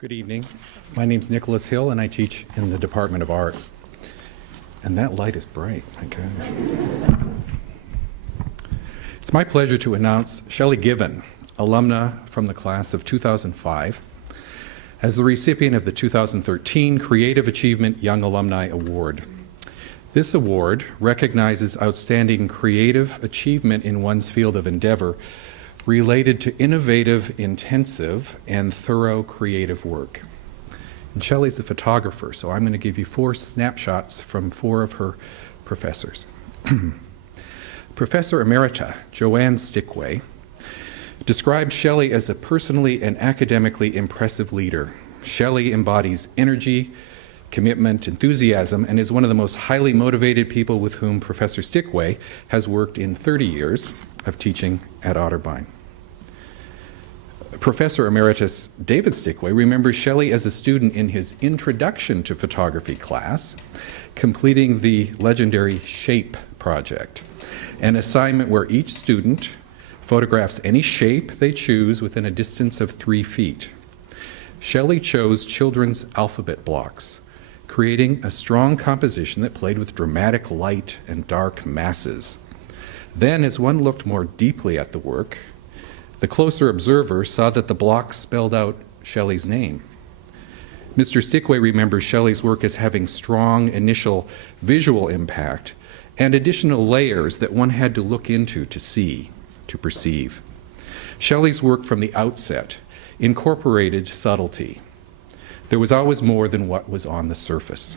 Good evening. My name's Nicholas Hill, and I teach in the Department of Art. And that light is bright. Okay. It's my pleasure to announce Shelley Given, alumna from the class of 2005, as the recipient of the 2013 Creative Achievement Young Alumni Award. This award recognizes outstanding creative achievement in one's field of endeavor related to innovative, intensive, and thorough creative work. And Shelley's a photographer, so I'm going to give you 4 snapshots from 4 of her professors. Professor Emerita Joanne Stickway describes Shelley as a personally and academically impressive leader. Shelley embodies energy, commitment, enthusiasm, and is one of the most highly motivated people with whom Professor Stickway has worked in 30 years of teaching at Otterbein. Professor Emeritus David Stickway remembers Shelley as a student in his Introduction to Photography class, completing the legendary SHAPE project, an assignment where each student photographs any shape they choose within a distance of 3 feet. Shelley chose children's alphabet blocks, creating a strong composition that played with dramatic light and dark masses. Then, as one looked more deeply at the work, the closer observer saw that the blocks spelled out Shelley's name. Mr. Stickway remembers Shelley's work as having strong initial visual impact and additional layers that one had to look into to see, to perceive. Shelley's work from the outset incorporated subtlety. There was always more than what was on the surface.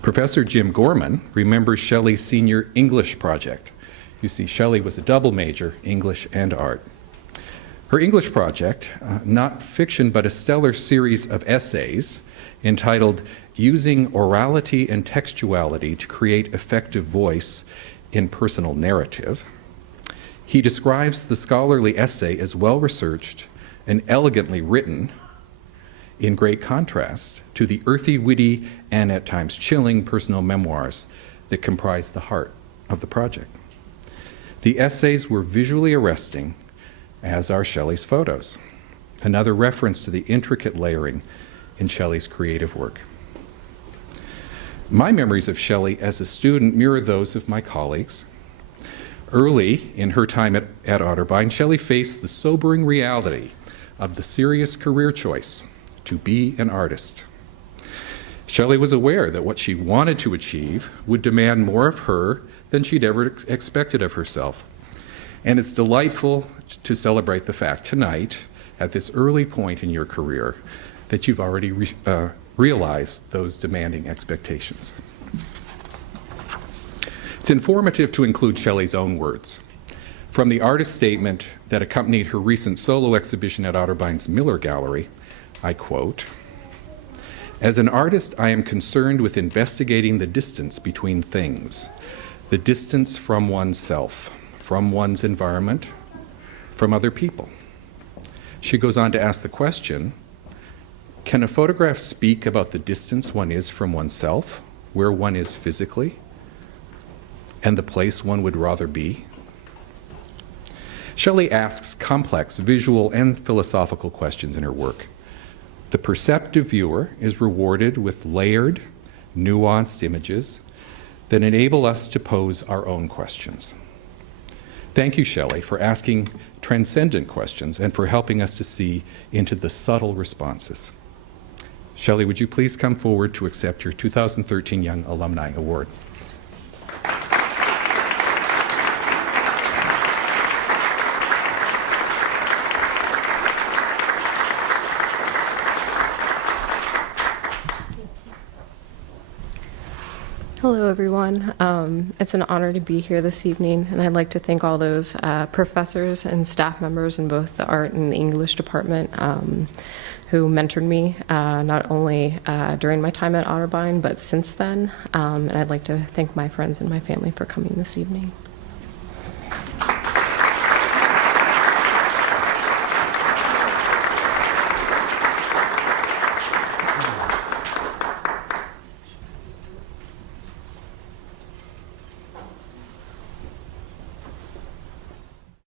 Professor Jim Gorman remembers Shelley's senior English project. You see, Shelley was a double major, English and art. Her English project, not fiction but a stellar series of essays entitled Using Orality and Textuality to Create Effective Voice in Personal Narrative. He describes the scholarly essay as well-researched and elegantly written, in great contrast to the earthy, witty, and at times chilling personal memoirs that comprise the heart of the project. The essays were visually arresting, as are Shelley's photos, another reference to the intricate layering in Shelley's creative work. My memories of Shelley as a student mirror those of my colleagues. Early in her time at Otterbein, Shelley faced the sobering reality of the serious career choice to be an artist. Shelley was aware that what she wanted to achieve would demand more of her than she'd ever expected of herself. And it's delightful to celebrate the fact tonight, at this early point in your career, that you've already realized those demanding expectations. It's informative to include Shelley's own words. From the artist statement that accompanied her recent solo exhibition at Otterbein's Miller Gallery, I quote, "As an artist, I am concerned with investigating the distance between things, the distance from oneself, from one's environment, from other people." She goes on to ask the question, can a photograph speak about the distance one is from oneself, where one is physically, and the place one would rather be? Shelley asks complex visual and philosophical questions in her work. The perceptive viewer is rewarded with layered, nuanced images that enable us to pose our own questions. Thank you, Shelley, for asking transcendent questions and for helping us to see into the subtle responses. Shelley, would you please come forward to accept your 2013 Young Alumni Award? Hello, everyone. It's an honor to be here this evening, and I'd like to thank all those professors and staff members in both the art and the English department who mentored me, not only during my time at Otterbein, but since then. And I'd like to thank my friends and my family for coming this evening.